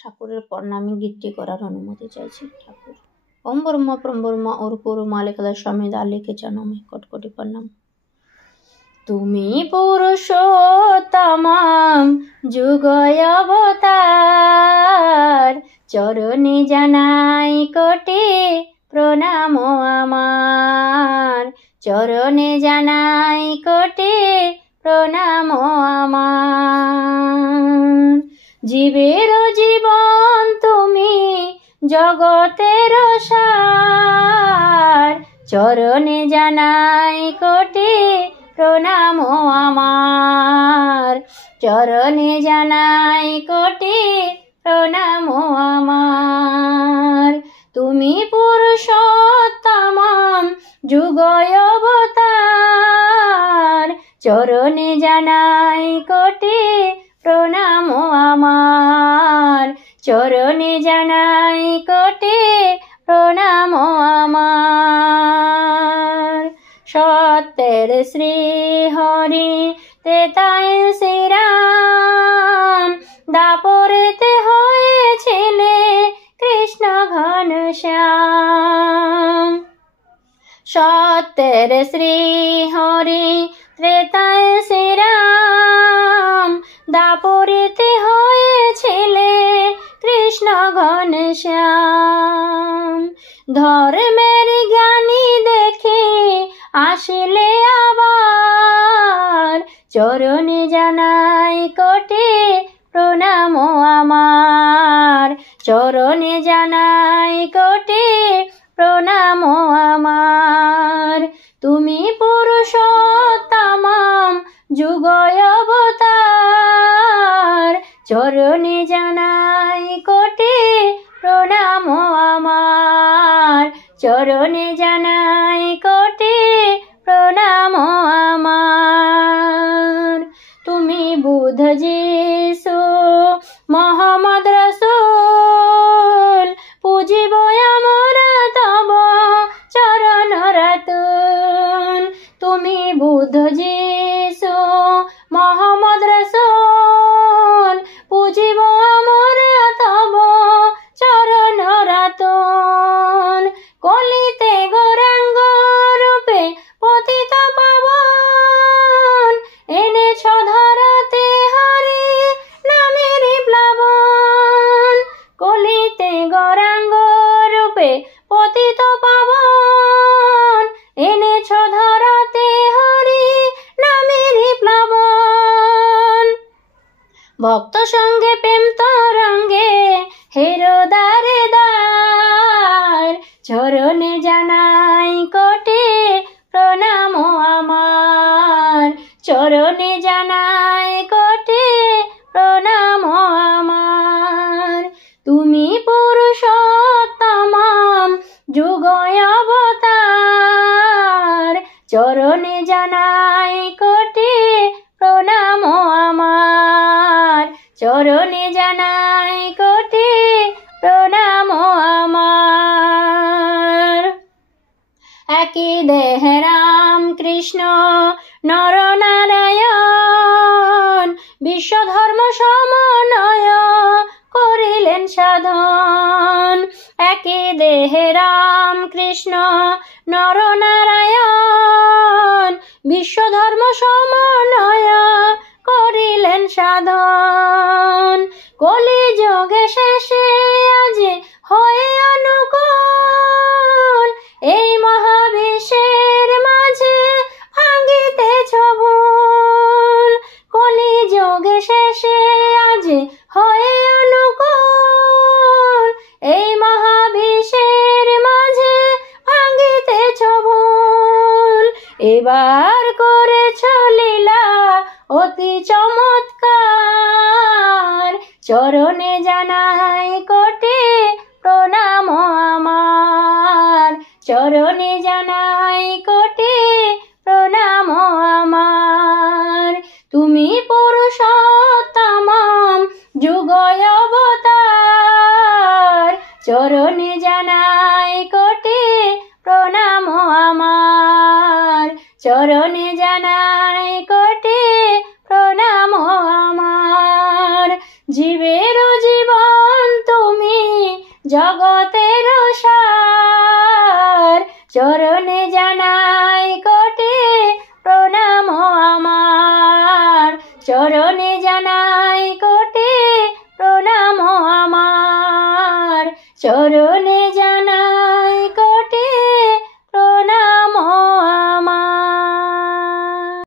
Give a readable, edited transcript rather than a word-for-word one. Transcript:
ঠাকুরের প্রণামী গীতটি করার অনুমতি চাইছি। ঠাকুর ওম ব্রহ্মা ব্রহ্মা ওর পুরু মালিকাদা স্বামী দালিকে জানমে কটকটি প্রণাম। তুমি পুরুষোত্তম যুগয় অবতার, চরণে জানাই কোটি প্রণাম আমার, চরণে জানাই কোটি প্রণাম আমার। জীবের জীবন তুমি জগতের সার, চরণে জানাই কোটি প্রণাম আমার, চরণে জানাই কোটি প্রণাম আমার। তুমি পুরুষোত্তম যুগয় অবতার, চরণে জানাই কোটি প্রণাম আমার, চরণে জানাই কোটি প্রণাম আমার। সত্যের শ্রী হরি ত্রেতায় শ্রীরাম, দাপরেতে হয়েছিলে কৃষ্ণ ঘনশ্যাম। সত্যের শ্রী হরি ত্রেতায় শ্রীরাম, দাপরেতে হয়েছিলে কৃষ্ণ ঘনশ্যাম। ধর্মের জ্ঞানী দেখে আসিলে আবার, চরণে জানাই কোটি প্রণাম আমার, চরণে জানাই কোটি প্রণাম আমার। তুমি পুরুষোত্তম যুগয় অবতার, চরণে জানাই কোটি প্রণাম আমার, চরণে জানাই কোটি প্রণাম আমার। তুমি বুদ্ধ যিশু মোহাম্মদ রাসূল, পুজিব আমরা তব চরণ রাতুল। তুমি বুদ্ধ যিশু মোহাম্মদ রাসূল, পুজিব আমরা তব চরণ রাতুল। কলিতে গৌরাঙ্গ রূপে পতিত পাবন, এনেছ ধরাতে হরি নামের প্লাবন। কলিতে গৌরাঙ্গ রূপে পতিত পাবন, এনেছ ধরাতে হরি নামের প্লাবন। ভক্ত সঙ্গে প্রেম তরঙ্গে হেরোদারে দ্বার, চরণে জানাই কোটি প্রণাম আমার, চরণে জানাই কোটি প্রণাম আমার। তুমি পুরুষোত্তম যুগয় অবতার, চরণে জানাই কোটি প্রণাম আমার, চরণে জানাই কোটি প্রণাম আমার। একই দেহে রাম কৃষ্ণ নর নারায়ণ, বিশ্বধর্ম সমন্বয় করিলেন সাধন। একই দেহে রাম কৃষ্ণ নর নারায়ণ, বিশ্বধর্ম সমন্বয় করিলেন সাধন। কলিযুগে শেষে আজ হয়ে অনুকূল, এই মহাবিশ্বের মাঝে ভাঙিতেছ ভুল। কলিযুগে শেষে আজ হয়ে অনুকূল, এই মহাবিশ্বের মাঝে ভাঙিতেছ ভুল। এবার করেছ লীলা অতি চমৎকার, চরণে জানাই কোটি প্রণাম আমার, চরণে জানাই কোটি প্রণাম আমার। তুমি পুরুষোত্তম যুগয় অবতার, চরণে জানাই কোটি প্রণাম আমার, চরণে জানাই কোটি প্রণাম আমার। জীবের জীবন জগতের সার, চরণে জানাই কোটি প্রণাম আমার, চরণে জানাই কোটি প্রণাম আমার, চরণে জানাই